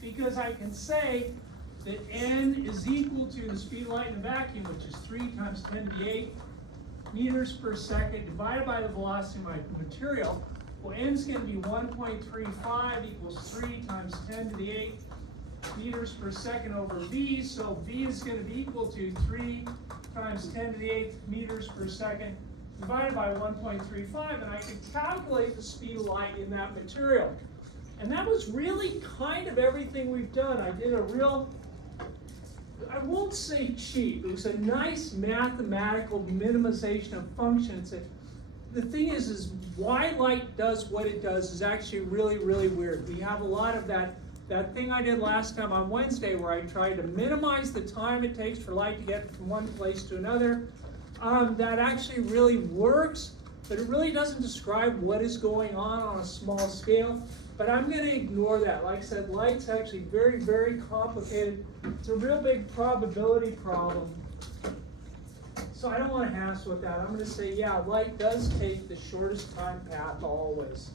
because I can say that n is equal to the speed of light in a vacuum, which is 3 times 10 to the 8 meters per second divided by the velocity of my material. Well, n is going to be 1.35 equals 3 times 10 to the 8 meters per second over v. So v is going to be equal to 3 times 10 to the 8th meters per second divided by 1.35, and I can calculate the speed of light in that material. And that was really kind of everything we've done. I did a real, I won't say cheap, it was a nice mathematical minimization of functions. The thing is why light does what it does is actually really, really weird. We have a lot of that thing I did last time on Wednesday where I tried to minimize the time it takes for light to get from one place to another. That actually really works, but it really doesn't describe what is going on a small scale. But I'm going to ignore that. Like I said, light's actually very, very complicated. It's a real big probability problem. So I don't want to hassle with that. I'm going to say, yeah, light does take the shortest time path always.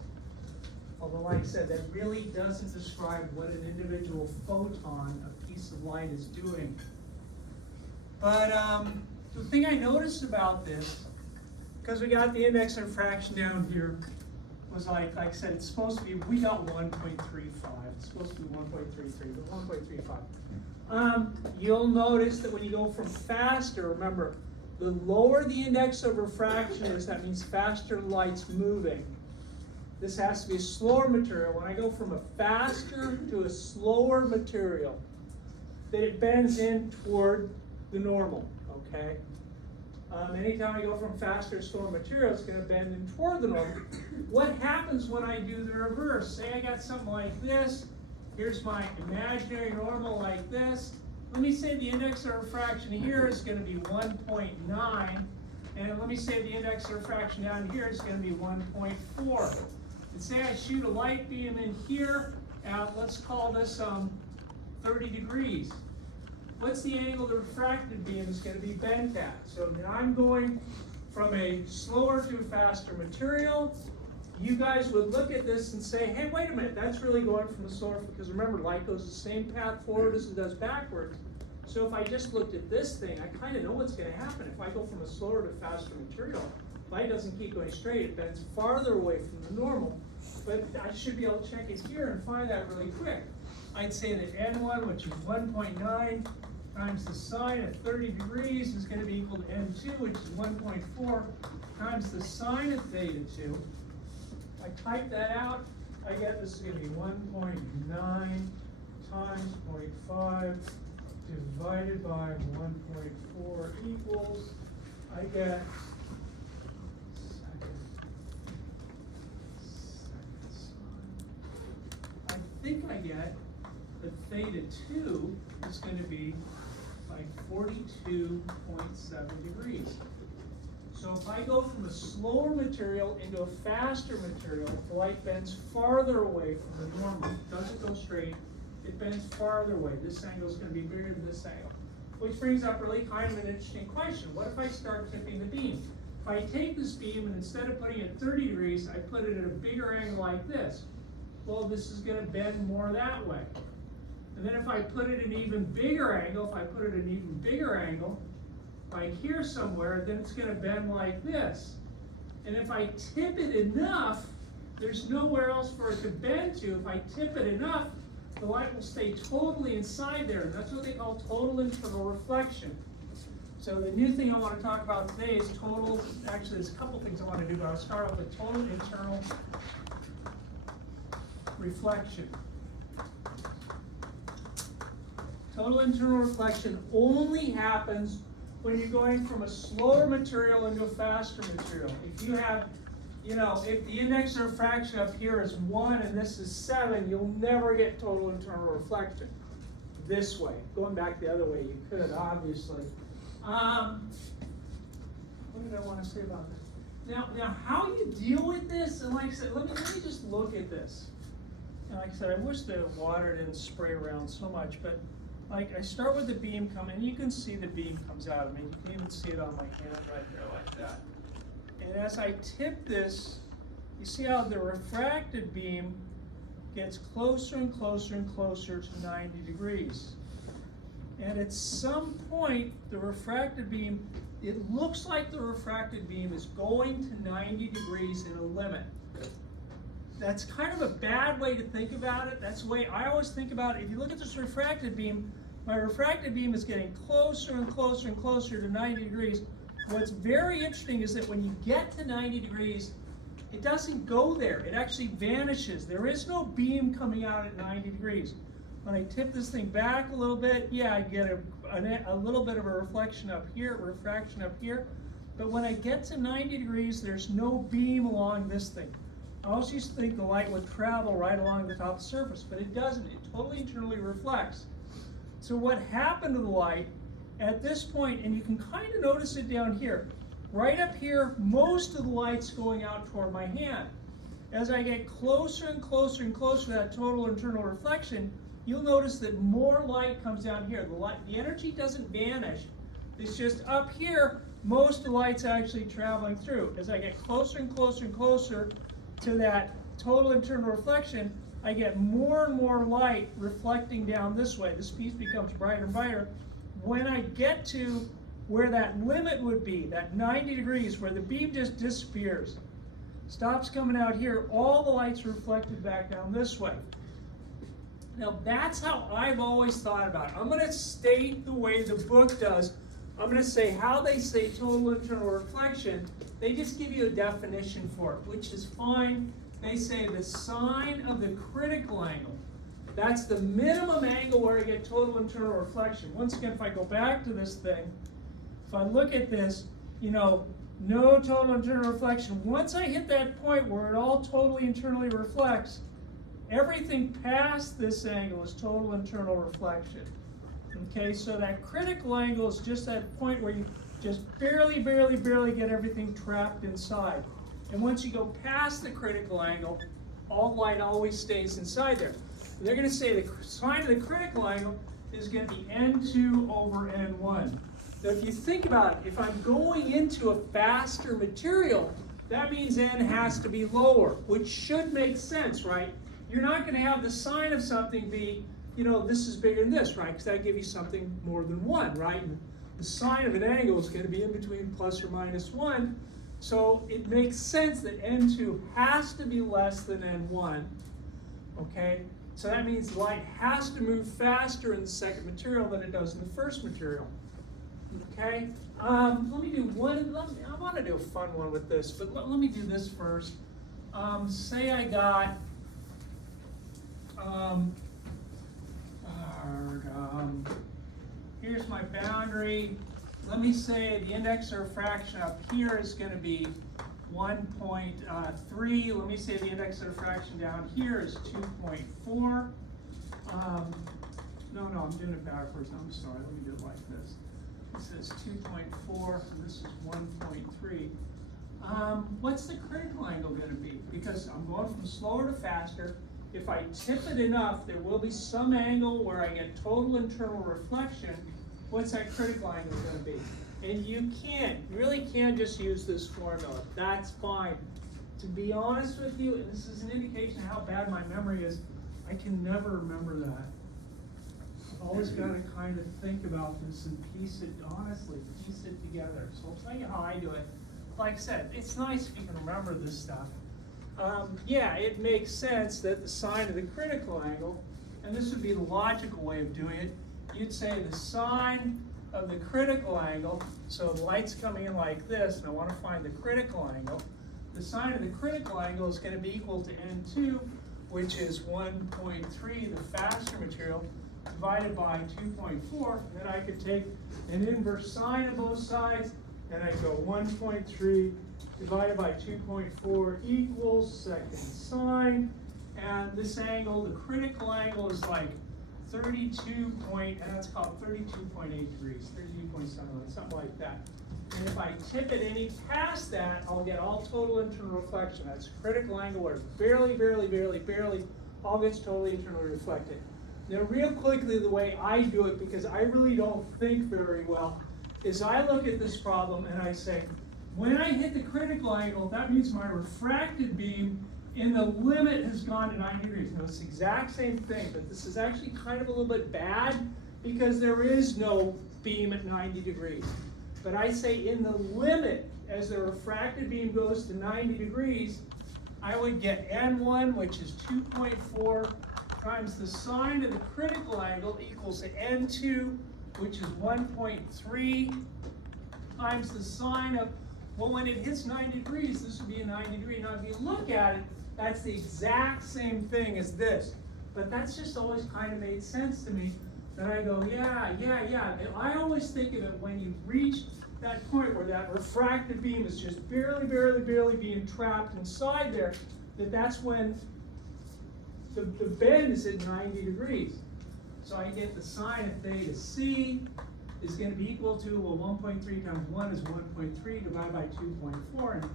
Although, like I said, that really doesn't describe what an individual photon, a piece of light, is doing. But the thing I noticed about this, because we got the index of refraction down here, was like I said, it's supposed to be, we got 1.35. It's supposed to be 1.33, but 1.35. You'll notice that when you go from faster, remember, the lower the index of refraction is, that means faster light's moving. This has to be a slower material. When I go from a faster to a slower material, then it bends in toward the normal, okay? Anytime I go from faster to slower material, it's going to bend in toward the normal. What happens when I do the reverse? Say I got something like this. Here's my imaginary normal like this. Let me say the index of refraction here is going to be 1.9. And let me say the index of refraction down here is going to be 1.4. And say I shoot a light beam in here at, let's call this 30 degrees. What's the angle the refracted beam is going to be bent at? So now I'm going from a slower to a faster material. You guys would look at this and say, hey, wait a minute, that's really going from the slower, because remember, light goes the same path forward as it does backwards. So if I just looked at this thing, I kind of know what's going to happen. If I go from a slower to faster material, light doesn't keep going straight, it bends farther away from the normal. But I should be able to check it here and find that really quick. I'd say that N1, which is 1.9 times the sine of 30 degrees is going to be equal to N2, which is 1.4 times the sine of theta 2. I type that out, I get this is going to be 1.9 times 0.5 divided by 1.4 equals, I get I think I get that theta 2 is going to be like 42.7 degrees. So if I go from a slower material into a faster material, the light bends farther away from the normal. It doesn't go straight, it bends farther away. This angle is going to be bigger than this angle. Which brings up really kind of an interesting question. What if I start tipping the beam? If I take this beam and instead of putting it at 30 degrees, I put it at a bigger angle like this. Well, this is going to bend more that way. And then if I put it at an even bigger angle, like here somewhere, then it's going to bend like this. And if I tip it enough, there's nowhere else for it to bend to. If I tip it enough, the light will stay totally inside there. And that's what they call total internal reflection. So the new thing I want to talk about today is total, actually there's a couple things I want to do, but I'll start off with total internal reflection. Total internal reflection only happens when you're going from a slower material into a faster material. If you have, if the index of refraction up here is 1 and this is 7, you'll never get total internal reflection this way. Going back the other way, you could, obviously. What did I want to say about this? Now how you deal with this, and like I said, let me just look at this. And like I said, I wish the water didn't spray around so much, but like I start with the beam coming, and you can see the beam comes out. I mean, you can even see it on my hand right there like that. And as I tip this, you see how the refracted beam gets closer and closer and closer to 90 degrees. And at some point, the refracted beam, it looks like the refracted beam is going to 90 degrees in a limit. That's kind of a bad way to think about it. That's the way I always think about it. If you look at this refracted beam, my refracted beam is getting closer and closer and closer to 90 degrees. What's very interesting is that when you get to 90 degrees, it doesn't go there. It actually vanishes. There is no beam coming out at 90 degrees. When I tip this thing back a little bit, yeah, I get a little bit of a reflection up here, refraction up here. But when I get to 90 degrees, there's no beam along this thing. I always used to think the light would travel right along the top of the surface, but it doesn't. It totally internally reflects. So what happened to the light at this point, and you can kind of notice it down here, right up here, most of the light's going out toward my hand. As I get closer and closer and closer to that total internal reflection, you'll notice that more light comes down here. The energy doesn't vanish. It's just up here, most of the light's actually traveling through. As I get closer and closer and closer to that total internal reflection, I get more and more light reflecting down this way. This piece becomes brighter and brighter. When I get to where that limit would be, that 90 degrees, where the beam just disappears, stops coming out here, all the light's reflected back down this way. Now that's how I've always thought about it. I'm going to state the way the book does. I'm going to say how they say total internal reflection. They just give you a definition for it, which is fine. They say the sine of the critical angle. That's the minimum angle where I get total internal reflection. Once again, if I go back to this thing, if I look at this, no total internal reflection. Once I hit that point where it all totally internally reflects, everything past this angle is total internal reflection. Okay, so that critical angle is just that point where you just barely get everything trapped inside. And once you go past the critical angle, all light always stays inside there. And they're going to say the sine of the critical angle is going to be N2 over N1. Now if you think about it, if I'm going into a faster material, that means N has to be lower, which should make sense, right? You're not going to have the sine of something be, this is bigger than this, right? Because that gives you something more than 1, right? And the sine of an angle is going to be in between plus or minus 1. So it makes sense that N2 has to be less than N1, okay? So that means light has to move faster in the second material than it does in the first material, okay? Let me do one, I want to do a fun one with this, but let me do this first. Say I got, here's my boundary. Let me say the index of refraction up here is going to be 1.3. Let me say the index of refraction down here is 2.4. No, I'm doing it backwards. I'm sorry. Let me do it like this. This is 2.4, and this is 1.3. What's the critical angle going to be? Because I'm going from slower to faster. If I tip it enough, there will be some angle where I get total internal reflection. What's that critical angle going to be? And you really can't just use this formula. That's fine. To be honest with you, and this is an indication of how bad my memory is, I can never remember that. I've always got to kind of think about this and piece it together. So I'll tell you how I do it. Like I said, it's nice if you can remember this stuff. Yeah, it makes sense that the sine of the critical angle, and this would be the logical way of doing it, you'd say the sine of the critical angle, so the light's coming in like this, and I want to find the critical angle. The sine of the critical angle is going to be equal to N2, which is 1.3, the faster material, divided by 2.4. And then I could take an inverse sine of both sides, and I go 1.3 divided by 2.4 equals second sine. And this angle, the critical angle, is like 32 that's called 32.8 degrees, 32.7, something like that. And if I tip it any past that, I'll get all total internal reflection. That's critical angle where it's barely all gets totally internally reflected. Now real quickly, the way I do it, because I really don't think very well, is I look at this problem and I say, when I hit the critical angle, that means my refracted beam and the limit has gone to 90 degrees. Now, it's the exact same thing, but this is actually kind of a little bit bad because there is no beam at 90 degrees. But I say in the limit, as the refracted beam goes to 90 degrees, I would get N1, which is 2.4 times the sine of the critical angle equals to N2, which is 1.3 times the sine of, well, when it hits 90 degrees, this would be a 90 degree. Now, if you look at it, that's the exact same thing as this. But that's just always kind of made sense to me that I go, yeah. And I always think of it when you reach that point where that refracted beam is just barely being trapped inside there, that's when the bend is at 90 degrees. So I get the sine of theta c is going to be equal to, well, 1.3 times 1 is 1.3 divided by 2.4,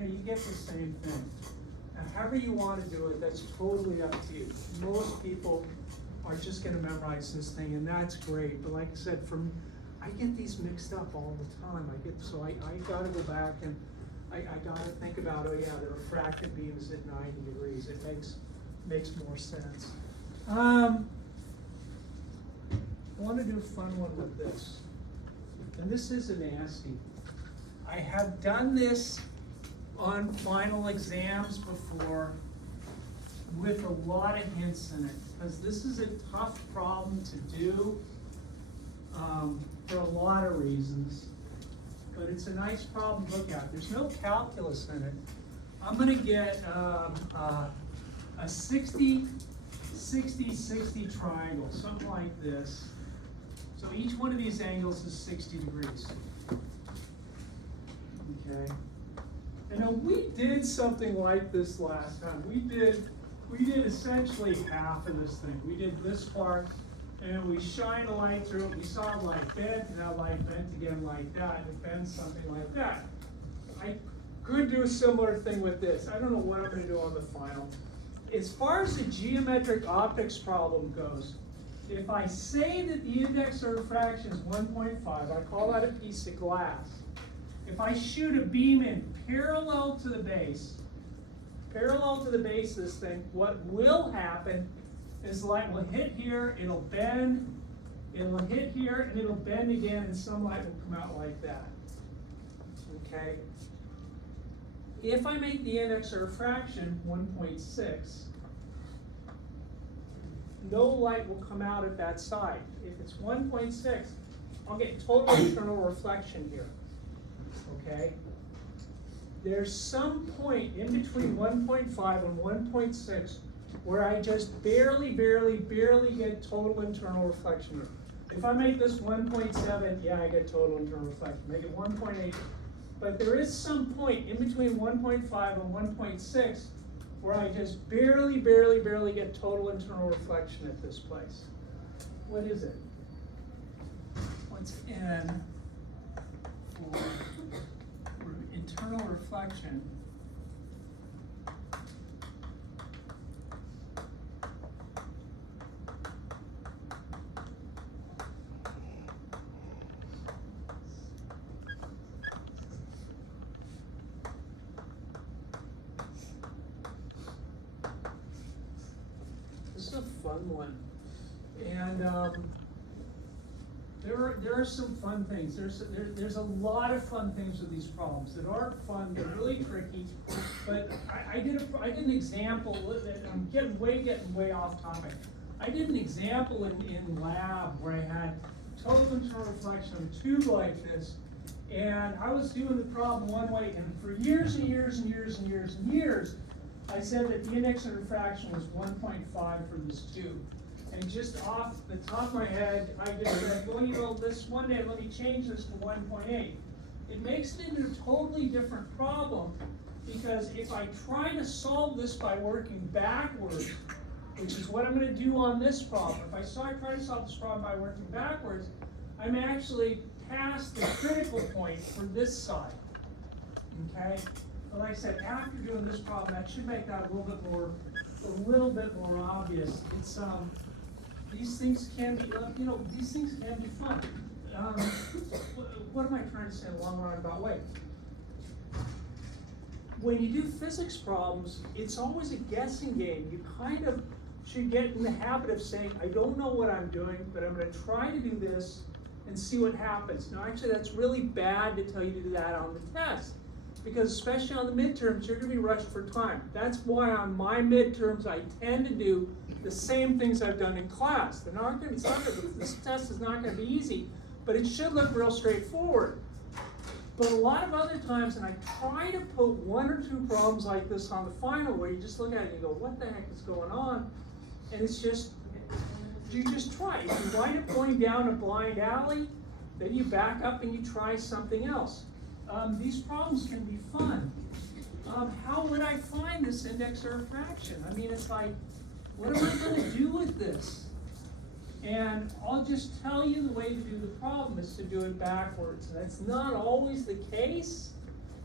and you get the same thing. Now, however you want to do it, that's totally up to you. Most people are just going to memorize this thing, and that's great. But like I said, I get these mixed up all the time. I got to go back and I got to think about, oh yeah, the refracted beam is at 90 degrees. It makes more sense. I want to do a fun one with this. And this isn't nasty. I have done this on final exams before with a lot of hints in it, because this is a tough problem to do for a lot of reasons. But it's a nice problem to look at. There's no calculus in it. I'm going to get a 60, 60, 60 triangle, something like this. So each one of these angles is 60 degrees. Okay. And now we did something like this last time. We did essentially half of this thing. We did this part, and we shined a light through it. We saw light bent, and that light bent again like that, and it bends something like that. I could do a similar thing with this. I don't know what I'm going to do on the final. As far as the geometric optics problem goes, if I say that the index of refraction is 1.5, I call that a piece of glass. If I shoot a beam in parallel to the base of this thing, what will happen is the light will hit here, it'll bend, it'll hit here, and it'll bend again, and some light will come out like that. Okay? If I make the index of refraction 1.6, no light will come out at that side. If it's 1.6, I'll get total internal reflection here. Okay? There's some point in between 1.5 and 1.6 where I just barely get total internal reflection here. If I make this 1.7, yeah, I get total internal reflection. Make it 1.8. But there is some point in between 1.5 and 1.6 where I just barely get total internal reflection at this place. What is it? What's N for internal reflection? This is a fun one, and there are some fun things. There's a lot of fun things with these problems that aren't fun. They're really tricky. But I did an example. I'm getting way off topic. I did an example in lab where I had total internal reflection of a tube like this, and I was doing the problem one way, and for years, I said that the index of refraction was 1.5 for this tube. And just off the top of my head, I just said, well, this one day, let me change this to 1.8. It makes it into a totally different problem, because if I try to solve this by working backwards, which is what I'm going to do on this problem, if I try to solve this problem by working backwards, I'm actually past the critical point for this side. Okay? But like I said, after doing this problem, that should make that a little bit more obvious. It's these things can be, these things can be fun. What am I trying to say in a long roundabout way? when you do physics problems, it's always a guessing game. You kind of should get in the habit of saying, I don't know what I'm doing, but I'm gonna try to do this and see what happens. Now, actually, that's really bad to tell you to do that on the test, because especially on the midterms, you're gonna be rushed for time. That's why on my midterms, I tend to do the same things I've done in class. They're not gonna, this test is not gonna be easy, but it should look real straightforward. But a lot of other times, and I try to put one or two problems like this on the final where you just look at it and you go, what the heck is going on? And it's just, you just try. If you wind up going down a blind alley, then you back up and you try something else. These problems can be fun. How would I find this index or fraction? I mean, it's like, what am I going to do with this? And I'll just tell you the way to do the problem is to do it backwards. And that's not always the case,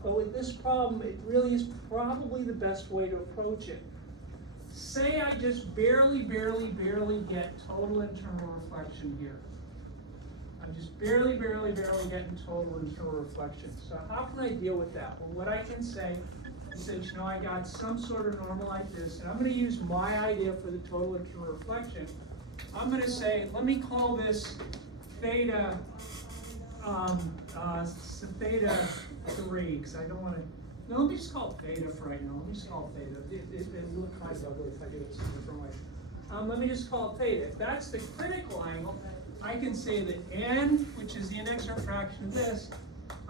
but with this problem, it really is probably the best way to approach it. Say I just barely get total internal reflection here. I'm just barely getting total internal reflection. So how can I deal with that? Well, what I can say is that, you know, I got some sort of normal like this, and I'm going to use my idea for the total internal reflection. I'm going to say, let me call this theta, theta 3, because I don't want to, no, let me just call it theta for right now. Let me just call it theta. It look kind of ugly if I do it some different way. Let me just call it theta. If that's the critical angle, I can say that n, which is the index or fraction of this,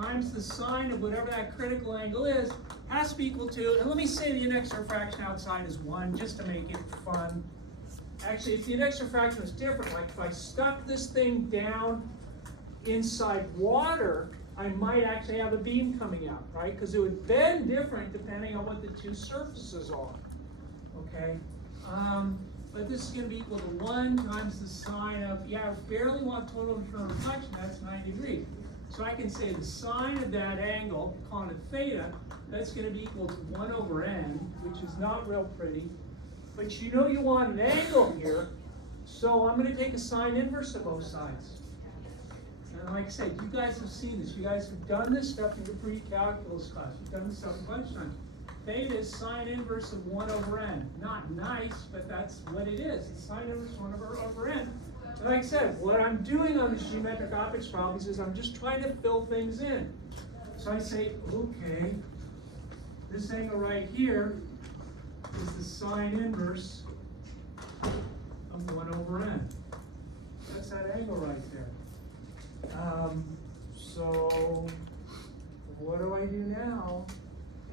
times the sine of whatever that critical angle is, has to be equal to, and let me say the index or fraction outside is 1, just to make it fun. Actually, if the index or fraction was different, like if I stuck this thing down inside water, I might actually have a beam coming out, right? Because it would bend different depending on what the two surfaces are, okay? But this is going to be equal to 1 times the sine of, yeah, I barely want total internal reflection, that's 90 degrees. So I can say the sine of that angle, calling it theta, that's going to be equal to 1 over n, which is not real pretty. But you know you want an angle here, so I'm going to take a sine inverse of both sides. And like I said, you guys have seen this. You guys have done this stuff in your pre-calculus class. You've done this stuff a bunch of times. Theta is sine inverse of 1 over n. Not nice, but that's what it is. It's sine inverse 1 over n. And like I said, what I'm doing on this geometric optics problems is I'm just trying to fill things in. So I say, okay, this angle right here is the sine inverse of 1 over n. That's that angle right there. So what do I do now?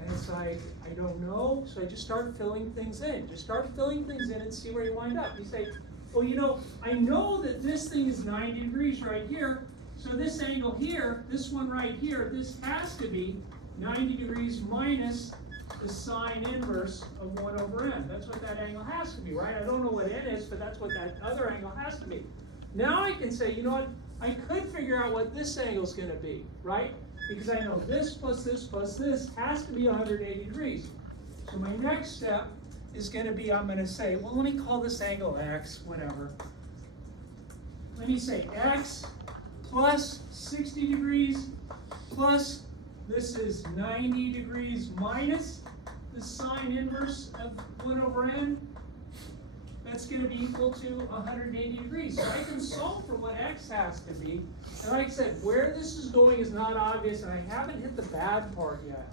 And it's like, I don't know, so I just start filling things in. Just start filling things in and see where you wind up. You say, well, you know, I know that this thing is 90 degrees right here, so this angle here, this one right here, this has to be 90 degrees minus the sine inverse of 1 over n. That's what that angle has to be, right? I don't know what n is, but that's what that other angle has to be. Now I can say, you know what? I could figure out what this angle is going to be, right? Because I know this plus this has to be 180 degrees. So my next step is going to be, I'm going to say, well, let me call this angle x, whatever. Let me say x plus 60 degrees plus this is 90 degrees minus the sine inverse of 1 over n. That's going to be equal to 180 degrees. So I can solve for what x has to be. And like I said, where this is going is not obvious, and I haven't hit the bad part yet.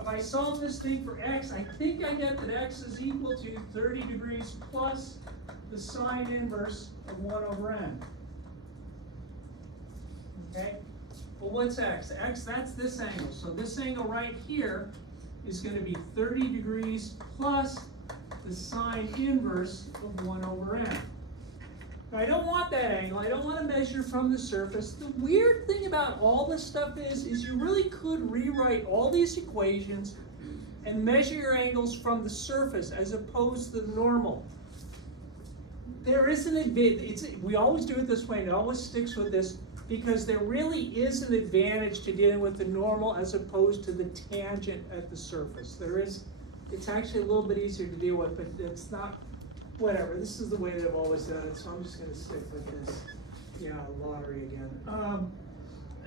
If I solve this thing for x, I think I get that x is equal to 30 degrees plus the sine inverse of 1 over n. Okay? Well, what's x? X, that's this angle. So this angle right here is going to be 30 degrees plus the sine inverse of 1 over n. Now, I don't want that angle. I don't want to measure from the surface. The weird thing about all this stuff is you really could rewrite all these equations and measure your angles from the surface as opposed to the normal. There is an advantage. We always do it this way, and it always sticks with this, because there really is an advantage to dealing with the normal as opposed to the tangent at the surface. There is. It's actually a little bit easier to deal with, but it's not, whatever. This is the way they've always done it, so I'm just going to stick with this. Yeah, lottery again.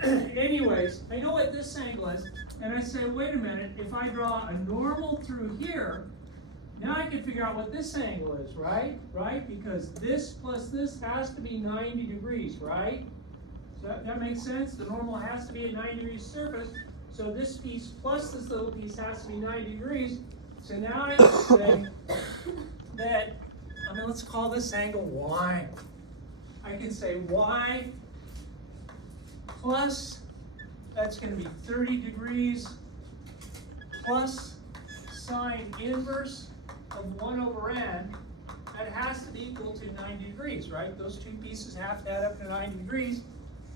anyways, I know what this angle is, and I say, wait a minute, if I draw a normal through here, now I can figure out what this angle is, right? Right? Because this plus this has to be 90 degrees, right? So that makes sense? The normal has to be at 90 degrees surface, so this piece plus this little piece has to be 90 degrees. So now I can say that, let's call this angle y. I can say y plus, that's going to be 30 degrees, plus sine inverse of 1 over n, that has to be equal to 90 degrees, right? Those two pieces have to add up to 90 degrees.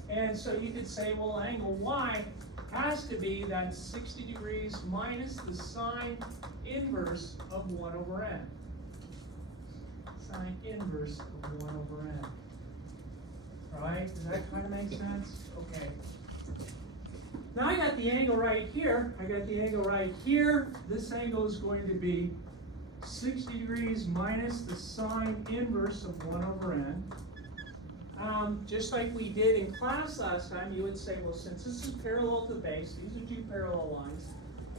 And so you could say, well, angle y has to be that 60 degrees minus the sine inverse of 1 over n. Sine inverse of 1 over n. Right? Does that kind of make sense? Okay. Now I got the angle right here. This angle is going to be 60 degrees minus the sine inverse of 1 over n. Just like we did in class last time, you would say, well, since this is parallel to the base, these are two parallel lines,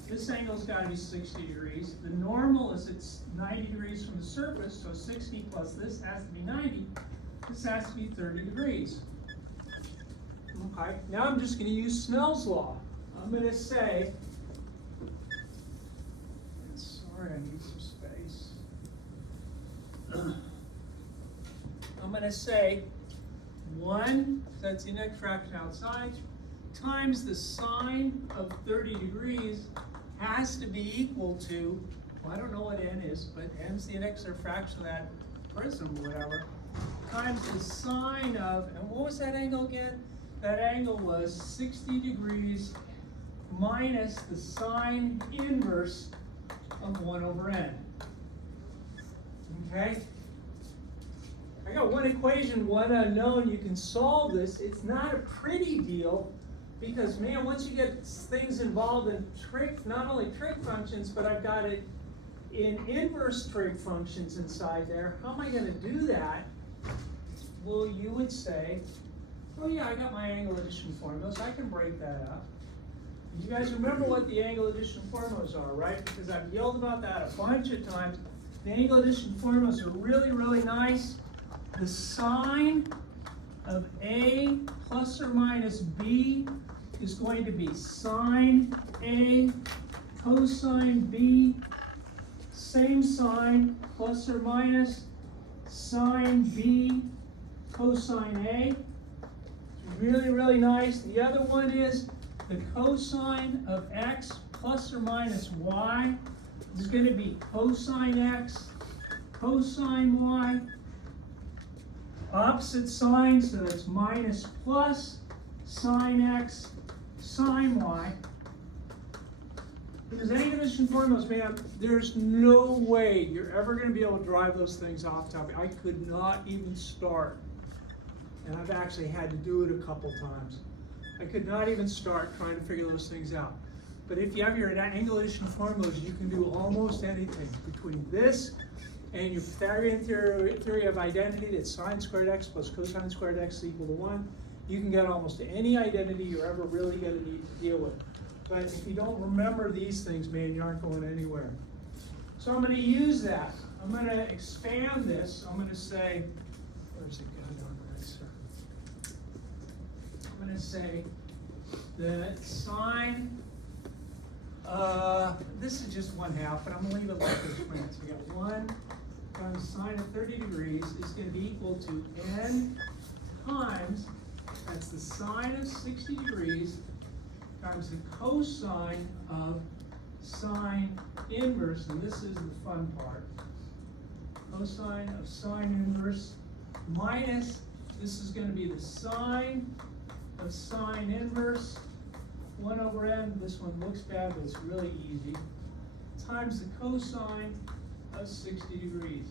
this angle's got to be 60 degrees. The normal is it's 90 degrees from the surface, so 60 plus this has to be 90. This has to be 30 degrees. Okay, now I'm just going to use Snell's law. I'm going to say, sorry, I need some space. I'm going to say 1, that's the next fraction outside, times the sine of 30 degrees has to be equal to, well, I don't know what n is, but n's the inexor fraction of that prism, whatever, times the sine of, and what was that angle again? That angle was 60 degrees minus the sine inverse of 1 over n. Okay? I got one equation, one unknown. You can solve this. It's not a pretty deal because, man, once you get things involved in trig, not only trig functions, but I've got it in inverse trig functions inside there. How am I going to do that? Well, you would say, oh yeah, I got my angle addition formulas. I can break that up. You guys remember what the angle addition formulas are, right? Because I've yelled about that a bunch of times. The angle addition formulas are really, really nice. The sine of A plus or minus B is going to be sine A cosine B, same sign, plus or minus sine B cosine A. It's really, really nice. The other one is the cosine of X plus or minus Y is going to be cosine X cosine Y. Opposite sign, so that's minus plus sine X sine Y. Because angle addition formulas, man, there's no way you're ever going to be able to drive those things off the top. I could not even start. And I've actually had to do it a couple times. I could not even start trying to figure those things out. But if you have your angle addition formulas, you can do almost anything between this and your Pythagorean theory of identity, that's sine squared x plus cosine squared x is equal to 1. You can get almost any identity you're ever really going to need to deal with. But if you don't remember these things, man, you aren't going anywhere. So I'm going to use that. I'm going to expand this. I'm going to say, where's it going? I'm going to say that sine, this is just 1/2, but I'm going to leave it like this, friends. We got 1 times sine of 30 degrees is going to be equal to n times, that's the sine of 60 degrees, times the cosine of sine inverse, and this is the fun part, cosine of sine inverse minus, this is going to be the sine of sine inverse, 1 over n, this one looks bad, but it's really easy, times the cosine of 60 degrees.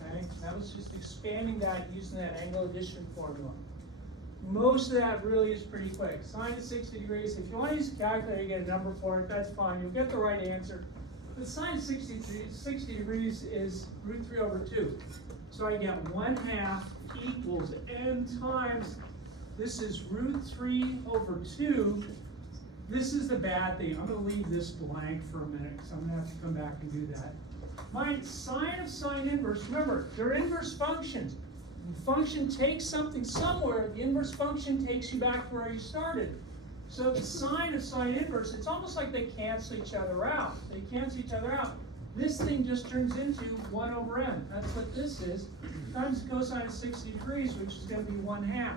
Okay, that was just expanding that using that angle addition formula. Most of that really is pretty quick. Sine of 60 degrees, if you want to use a calculator, you get a number for it, that's fine, you'll get the right answer. But sine of 60 degrees is root 3 over 2. So I get 1/2 equals n times This is root 3 over 2. This is the bad thing. I'm going to leave this blank for a minute because I'm going to have to come back and do that. My sine of sine inverse, remember, they're inverse functions. The function takes something somewhere, the inverse function takes you back to where you started. So the sine of sine inverse, it's almost like they cancel each other out. They cancel each other out. This thing just turns into 1 over n. That's what this is, times the cosine of 60 degrees, which is going to be 1/2.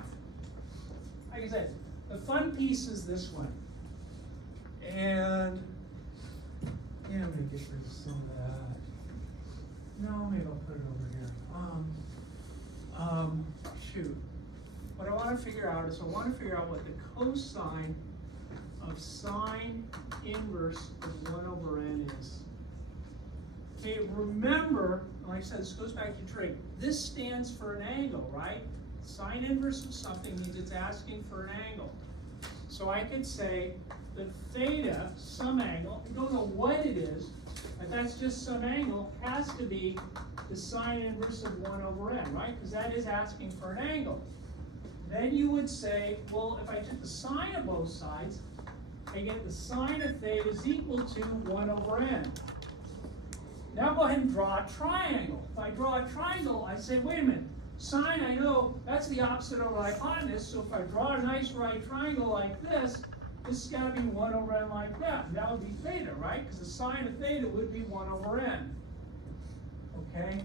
Like I said, the fun piece is this one. And, yeah, I'm going to get rid of some of that. No, maybe I'll put it over here. Shoot. What I want to figure out is I want to figure out what the cosine of sine inverse of 1 over n is. Okay, remember, like I said, this goes back to trig. This stands for an angle, right? Sine inverse of something means it's asking for an angle. So I could say that theta, some angle, I don't know what it is, but that's just some angle, has to be the sine inverse of 1 over n, right? Because that is asking for an angle. Then you would say, well, if I took the sine of both sides, I get the sine of theta is equal to 1 over n. Now go ahead and draw a triangle. If I draw a triangle, I say, wait a minute, sine, I know that's the opposite over hypotenuse, so if I draw a nice right triangle like this has got to be 1 over n like that. And that would be theta, right? Because the sine of theta would be 1 over n. Okay?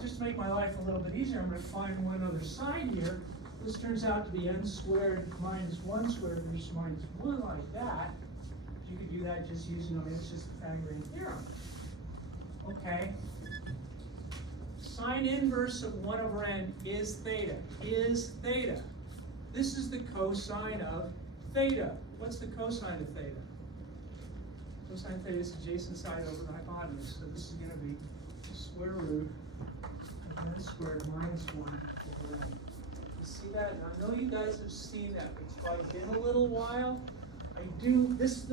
Just to make my life a little bit easier, I'm going to find one other side here. This turns out to be n squared minus 1 squared versus minus 1 like that. You could do that just using, I mean, it's just the Pythagorean theorem. Okay? Sine inverse of 1 over n is theta. Is theta. This is the cosine of theta. What's the cosine of theta? Cosine of theta is adjacent side over the hypotenuse. So this is going to be square root of n squared minus 1 over n. You see that? And I know you guys have seen that. It's probably been a little while. I do, this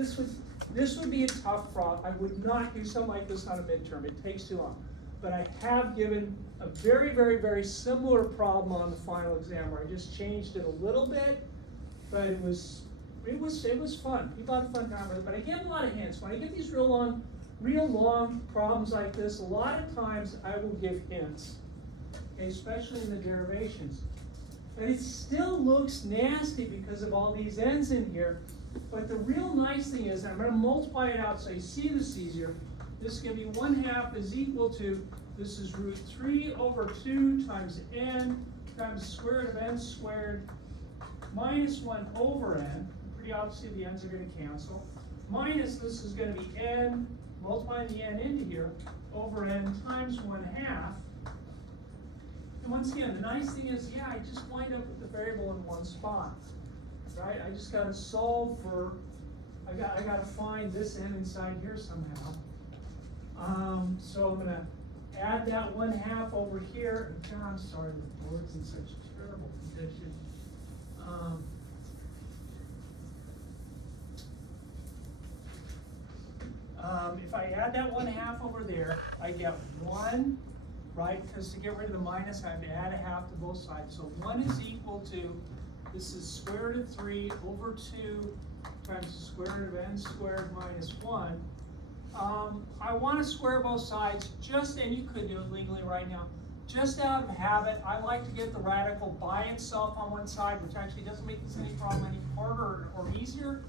would be a tough problem. I would not do something like this on a midterm. It takes too long. But I have given a very, very, very similar problem on the final exam where I just changed it a little bit, but it was fun. People had a fun time with it. But I get a lot of hints. When I get these real long problems like this, a lot of times I will give hints, okay, especially in the derivations. But it still looks nasty because of all these n's in here. But the real nice thing is, I'm going to multiply it out so you see this easier. This is going to be 1/2 is equal to, this is root 3 over 2 times n times the square root of n squared minus 1 over n. Pretty obviously the n's are going to cancel. Minus, this is going to be n, multiplying the n into here, over n times 1/2. And once again, the nice thing is, yeah, I just wind up with the variable in one spot. Right? I just got to solve for, I got to find this n inside here somehow. So I'm going to add that 1/2 over here. And I'm sorry, the board's in such terrible condition. If I add that 1/2 over there, I get 1, right? Because to get rid of the minus, I have to add a half to both sides. So 1 is equal to, this is square root of 3 over 2 times the square root of n squared minus 1. I want to square both sides just, and you could do it legally right now, just out of habit. I like to get the radical by itself on one side, which actually doesn't make this any problem any harder or easier,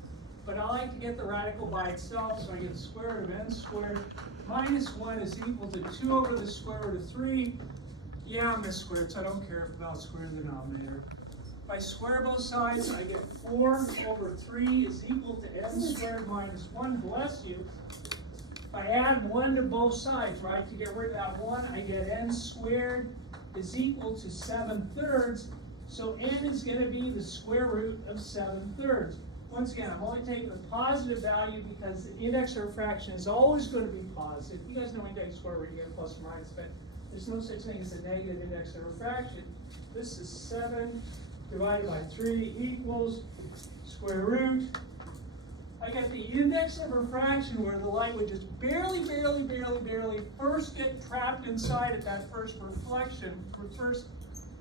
but I like to get the radical by itself, so I get the square root of n squared minus 1 is equal to 2 over the square root of 3. Yeah, I'm going to square it, so I don't care about squaring the denominator. If I square both sides, I get 4 over 3 is equal to n squared minus 1, bless you. If I add 1 to both sides, right, to get rid of that 1, I get n squared is equal to 7/3. So n is going to be the square root of 7/3. Once again, I'm only taking the positive value because the index of refraction is always going to be positive. You guys know index square root, you get a plus or minus, but there's no such thing as a negative index of refraction. This is 7 divided by 3 equals square root. I get the index of refraction where the light would just barely first get trapped inside at that first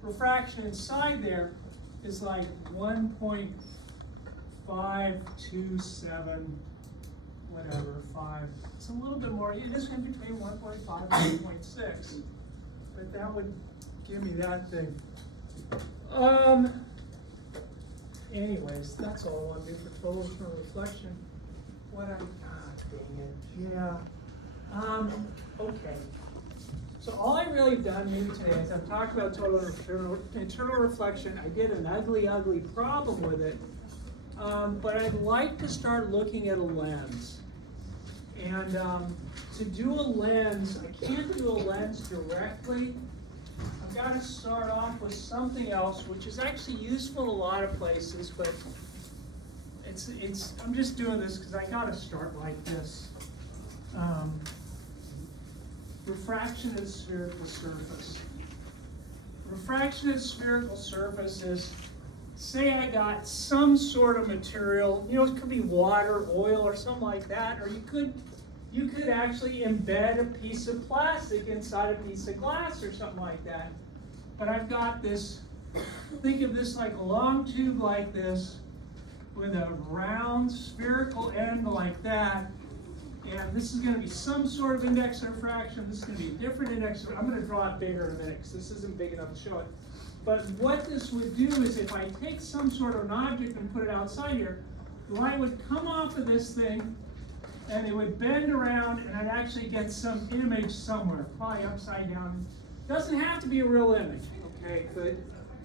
refraction inside there. is like 1.527, whatever, 5. It's a little bit more, it is in between 1.5 and 1.6, but that would give me that thing. Anyways, that's all I want to do for total internal reflection. Dang it, yeah. Okay. So all I've really done here today is I've talked about total internal reflection. I did an ugly problem with it. But I'd like to start looking at a lens. And to do a lens, I can't do a lens directly. I've got to start off with something else, which is actually useful in a lot of places, but I'm just doing this because I got to start like this. Refraction of the spherical surface. Refraction of the spherical surface is, say I got some sort of material, it could be water, oil, or something like that, or you could actually embed a piece of plastic inside a piece of glass or something like that. But I've got this, think of this like a long tube like this, with a round spherical end like that, and this is going to be some sort of index of refraction. This is going to be a different index. I'm going to draw it bigger in a minute because this isn't big enough to show it. But what this would do is if I take some sort of an object and put it outside here, the light would come off of this thing and it would bend around and I'd actually get some image somewhere, probably upside down. Doesn't have to be a real image, okay? But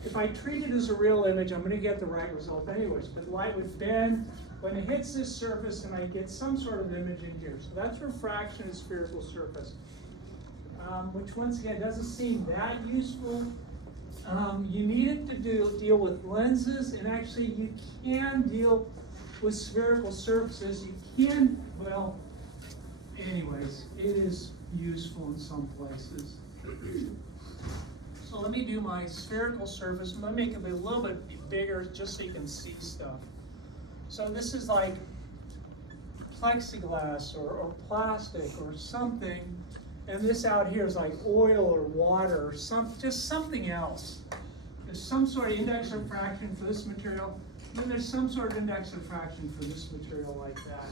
if I treat it as a real image, I'm going to get the right result anyways. But the light would bend when it hits this surface and I get some sort of image in here. So that's refraction of the spherical surface, which once again doesn't seem that useful. You need it to deal with lenses, and actually you can deal with spherical surfaces. You can, well, anyways, it is useful in some places. So let me do my spherical surface. I'm going to make it a little bit bigger just so you can see stuff. So this is like plexiglass or plastic or something. And this out here is like oil or water or just something else. There's some sort of index of refraction for this material, and then there's some sort of index of refraction for this material like that.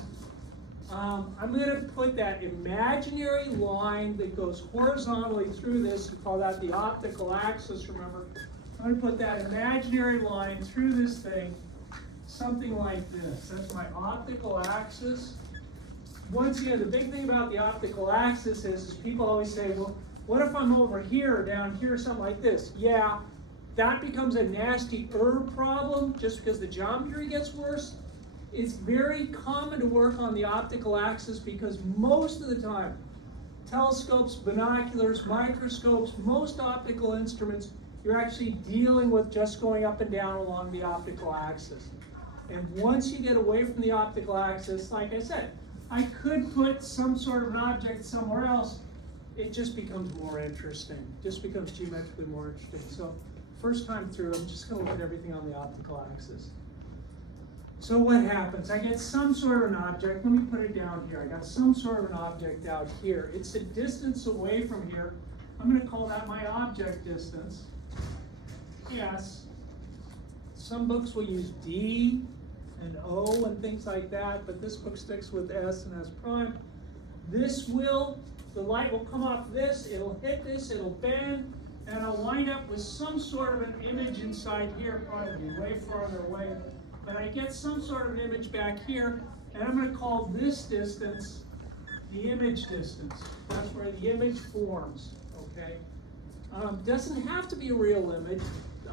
I'm going to put that imaginary line that goes horizontally through this. We call that the optical axis, remember? I'm going to put that imaginary line through this thing, something like this. That's my optical axis. Once again, the big thing about the optical axis is people always say, well, what if I'm over here or down here, something like this? Yeah, that becomes a nasty problem just because the geometry gets worse. It's very common to work on the optical axis because most of the time, telescopes, binoculars, microscopes, most optical instruments, you're actually dealing with just going up and down along the optical axis. And once you get away from the optical axis, like I said, I could put some sort of an object somewhere else. It just becomes more interesting. Just becomes geometrically more interesting. So first time through, I'm just going to look at everything on the optical axis. So what happens? I get some sort of an object. Let me put it down here. I got some sort of an object out here. It's a distance away from here. I'm going to call that my object distance. Yes. Some books will use D and O and things like that, but this book sticks with S and S prime. The light will come off this, it'll hit this, it'll bend, and I'll wind up with some sort of an image inside here, probably way farther away. But I get some sort of an image back here, and I'm going to call this distance the image distance. That's where the image forms, okay? Doesn't have to be a real image.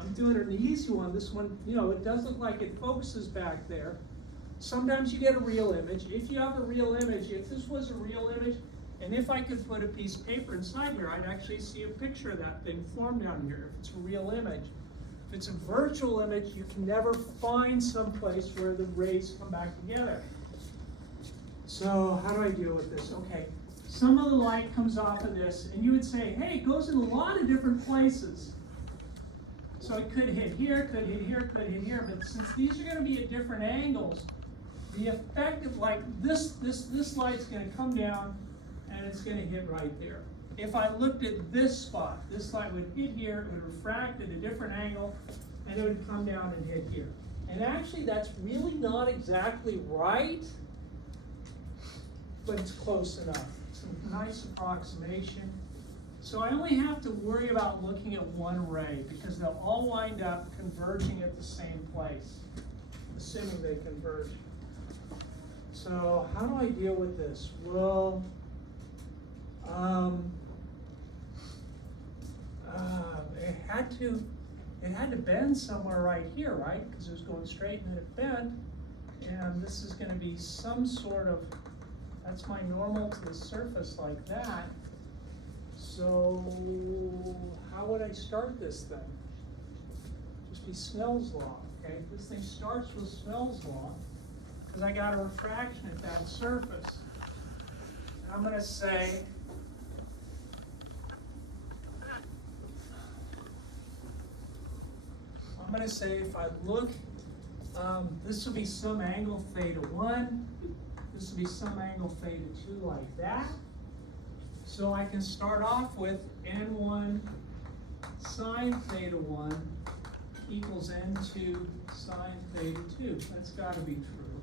I'm doing an easy one. This one, it does look like it focuses back there. Sometimes you get a real image. If you have a real image, if this was a real image, and if I could put a piece of paper inside here, I'd actually see a picture of that thing form down here, if it's a real image. If it's a virtual image, you can never find some place where the rays come back together. So how do I deal with this? Okay, some of the light comes off of this, and you would say, hey, it goes in a lot of different places. So it could hit here, could hit here, could hit here, but since these are going to be at different angles, the effect of like this light's going to come down and it's going to hit right there. If I looked at this spot, this light would hit here, it would refract at a different angle, and it would come down and hit here. And actually, that's really not exactly right, but it's close enough. It's a nice approximation. So I only have to worry about looking at one ray, because they'll all wind up converging at the same place, assuming they converge. So how do I deal with this? Well, it had to bend somewhere right here, right? Because it was going straight and then it bent. And this is going to be some sort of, that's my normal to the surface like that. So how would I start this thing? Just be Snell's law, okay? This thing starts with Snell's law because I got a refraction at that surface. I'm going to say, if I look, this will be some angle theta 1, this will be some angle theta 2 like that. So I can start off with n1 sine theta 1 equals n2 sine theta 2. That's got to be true.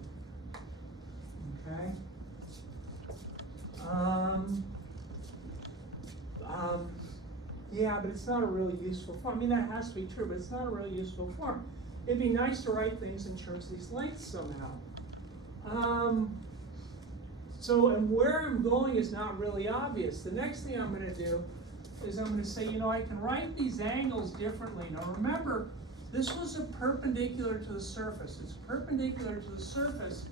Okay. Yeah, but it's not a really useful form. I mean, that has to be true, but it's not a really useful form. It'd be nice to write things in terms of these lengths somehow. And where I'm going is not really obvious. The next thing I'm going to do is I'm going to say, you know, I can write these angles differently. Now remember, this was a perpendicular to the surface. It's perpendicular to the surface.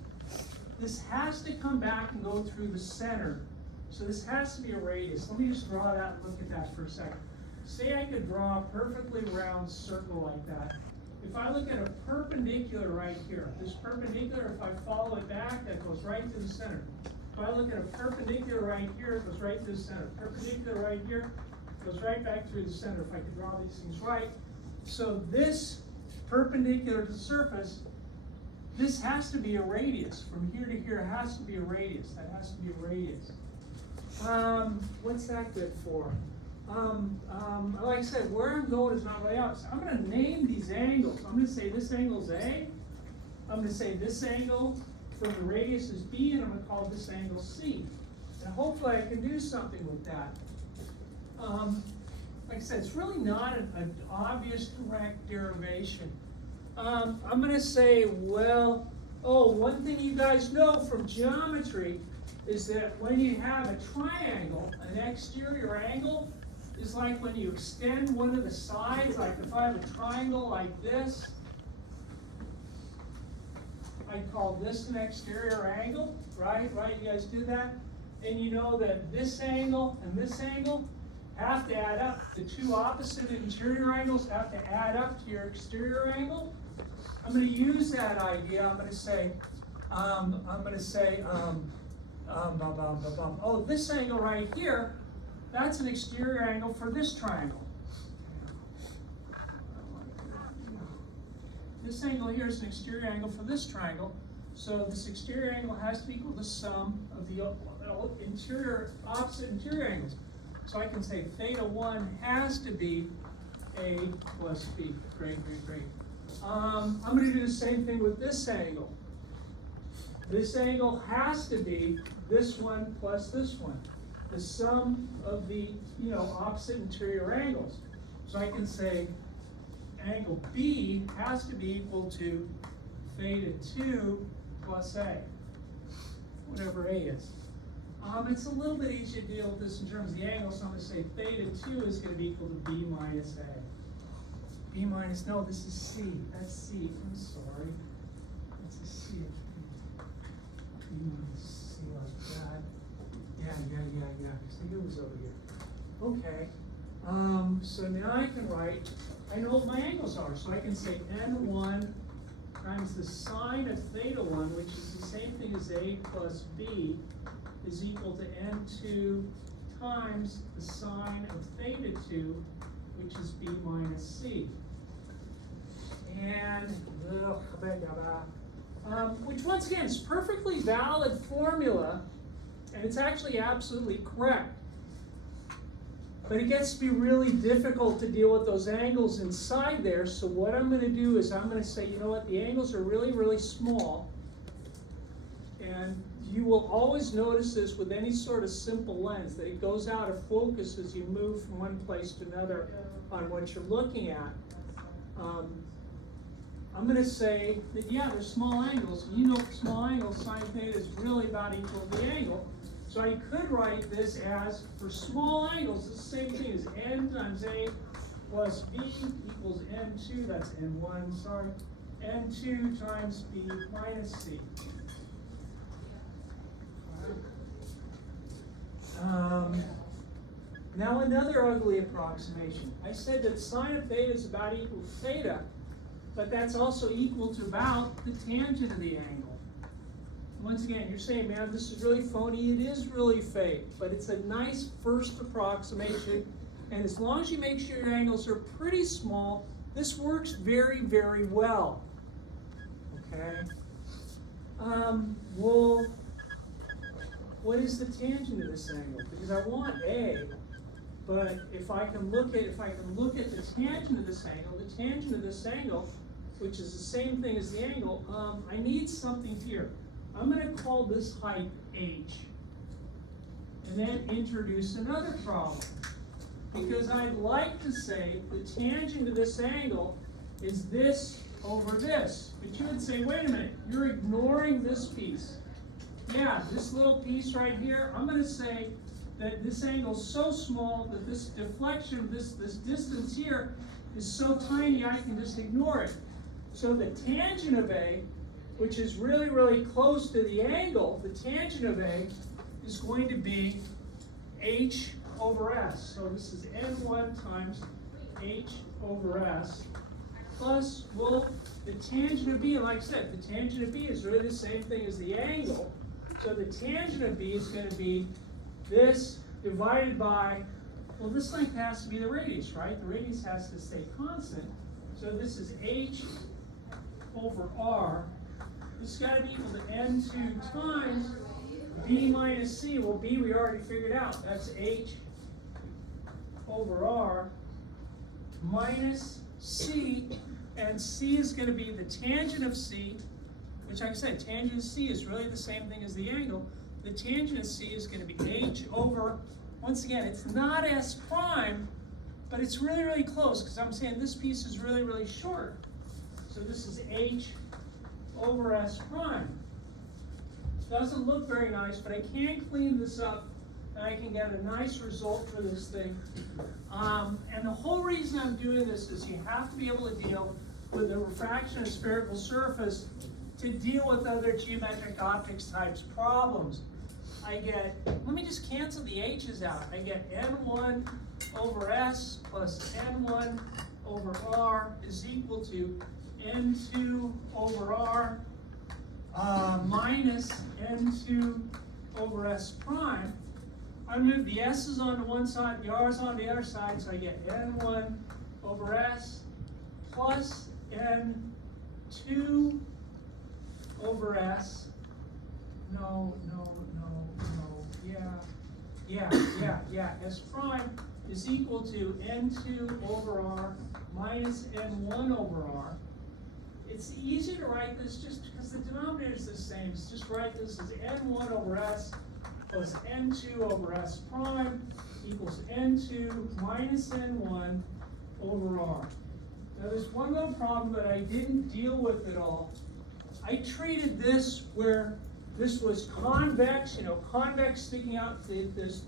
This has to come back and go through the center. So this has to be a radius. Let me just draw that and look at that for a second. Say I could draw a perfectly round circle like that. If I look at a perpendicular right here, this perpendicular, if I follow it back, that goes right to the center. If I look at a perpendicular right here, it goes right to the center. Perpendicular right here, goes right back through the center, if I could draw these things right. So this perpendicular to the surface, this has to be a radius. From here to here, it has to be a radius. That has to be a radius. What's that good for? Like I said, where I'm going is not really out. So I'm going to name these angles. I'm going to say this angle is A. I'm going to say this angle from the radius is B, and I'm going to call this angle C. And hopefully I can do something with that. Like I said, it's really not an obvious direct derivation. I'm going to say, well, one thing you guys know from geometry is that when you have a triangle, an exterior angle is like when you extend one of the sides. Like if I have a triangle like this, I'd call this an exterior angle, right? You guys do that? And you know that this angle and this angle have to add up. The two opposite interior angles have to add up to your exterior angle. I'm going to use that idea. I'm going to say, this angle right here, that's an exterior angle for this triangle. This angle here is an exterior angle for this triangle. So this exterior angle has to equal the sum of the opposite interior angles. So I can say theta 1 has to be A plus B. Great. I'm going to do the same thing with this angle. This angle has to be this one plus this one, the sum of the opposite interior angles. So I can say angle B has to be equal to theta 2 plus A, whatever A is. It's a little bit easier to deal with this in terms of the angle, so I'm going to say theta 2 is going to be equal to B minus A. B minus, no, this is C. That's C. I'm sorry. That's a C. B minus C like that. Yeah. So it was over here. Okay. So now I can write, I know what my angles are, so I can say N1 times the sine of theta 1, which is the same thing as A plus B, is equal to N2 times the sine of theta 2, which is B minus C. And, which once again is perfectly valid formula, and it's actually absolutely correct. But it gets to be really difficult to deal with those angles inside there, so what I'm going to do is I'm going to say, you know what, the angles are really, really small, and you will always notice this with any sort of simple lens, that it goes out of focus as you move from one place to another on what you're looking at. I'm going to say that, yeah, there's small angles. You know small angles, sine theta is really about equal to the angle. So I could write this as, for small angles, it's the same thing as n times a plus b equals n2, that's n1, sorry, n2 times b minus c. Now another ugly approximation. I said that sine of theta is about equal to theta, but that's also equal to about the tangent of the angle. Once again, you're saying, man, this is really phony. It is really fake, but it's a nice first approximation, and as long as you make sure your angles are pretty small, this works very, very well. Okay? Well, what is the tangent of this angle? Because I want A, but if I can look at the tangent of this angle, which is the same thing as the angle, I need something here. I'm going to call this height h, and then introduce another problem. Because I'd like to say the tangent of this angle is this over this. But you would say, wait a minute, you're ignoring this piece. Yeah, this little piece right here, I'm going to say that this angle is so small that this deflection, this distance here, is so tiny I can just ignore it. So the tangent of A, which is really, really close to the angle, the tangent of A is going to be h over s. So this is n1 times h over s plus, well, the tangent of B, and like I said, the tangent of B is really the same thing as the angle. So the tangent of B is going to be this divided by, well, this length has to be the radius, right? The radius has to stay constant. So this is h over r. This has got to be equal to n2 times b minus c. Well, b we already figured out. That's h over r minus c. And c is going to be the tangent of c, which, like I said, tangent of c is really the same thing as the angle. The tangent of c is going to be h over, once again, it's not s prime, but it's really, really close, because I'm saying this piece is really, really short. So this is h over s prime. Doesn't look very nice, but I can clean this up, and I can get a nice result for this thing. And the whole reason I'm doing this is you have to be able to deal with the refraction of a spherical surface to deal with other geometric optics types problems. I get, let me just cancel the h's out. I get n1 over s plus n1 over r is equal to n2 over r minus n2 over s prime. I move the s's onto one side, the r's on the other side, so I get n1 over s plus n2 over s. No, yeah. S prime is equal to n2 over r minus n1 over r. It's easy to write this just because the denominator is the same. It's just write this as n1 over s plus n2 over s prime equals n2 minus n1 over r. Now there's one little problem that I didn't deal with at all. I treated this where this was convex, convex sticking out, this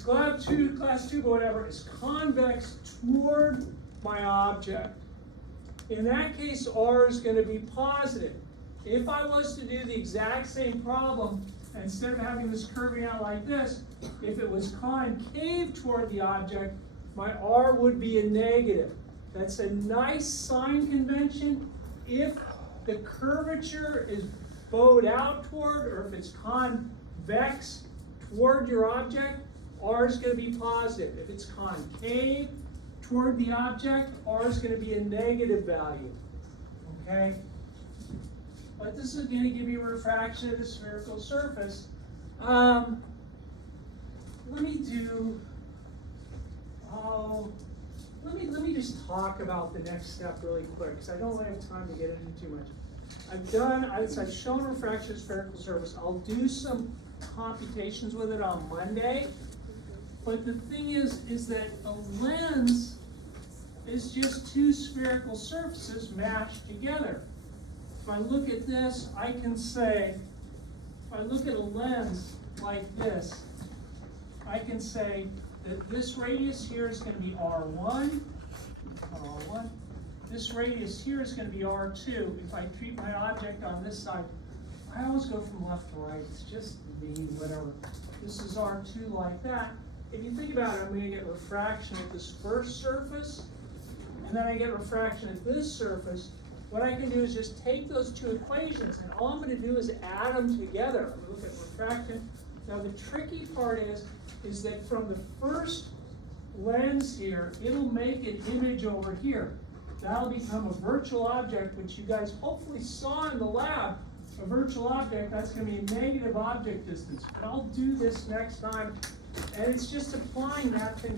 glass tube or whatever is convex toward my object. In that case, r is going to be positive. If I was to do the exact same problem, instead of having this curving out like this, if it was concave toward the object, my r would be a negative. That's a nice sign convention. If the curvature is bowed out toward, or if it's convex toward your object, r is going to be positive. If it's concave toward the object, r is going to be a negative value. Okay? But this is going to give you a refraction of the spherical surface. Let me do let me just talk about the next step really quick, because I don't have time to get into too much. I've shown refraction of spherical surface. I'll do some computations with it on Monday. But the thing is that a lens is just two spherical surfaces matched together. If I look at this, I can say, if I look at a lens like this, I can say that this radius here is going to be R1. This radius here is going to be R2. If I treat my object on this side, I always go from left to right. It's just me, whatever. This is R2 like that. If you think about it, I'm going to get refraction at this first surface, and then I get refraction at this surface. What I can do is just take those two equations, and all I'm going to do is add them together. I'm going to look at refraction. Now the tricky part is that from the first lens here, it'll make an image over here. That'll become a virtual object, which you guys hopefully saw in the lab. A virtual object, that's going to be a negative object distance. And I'll do this next time, and it's just applying that thing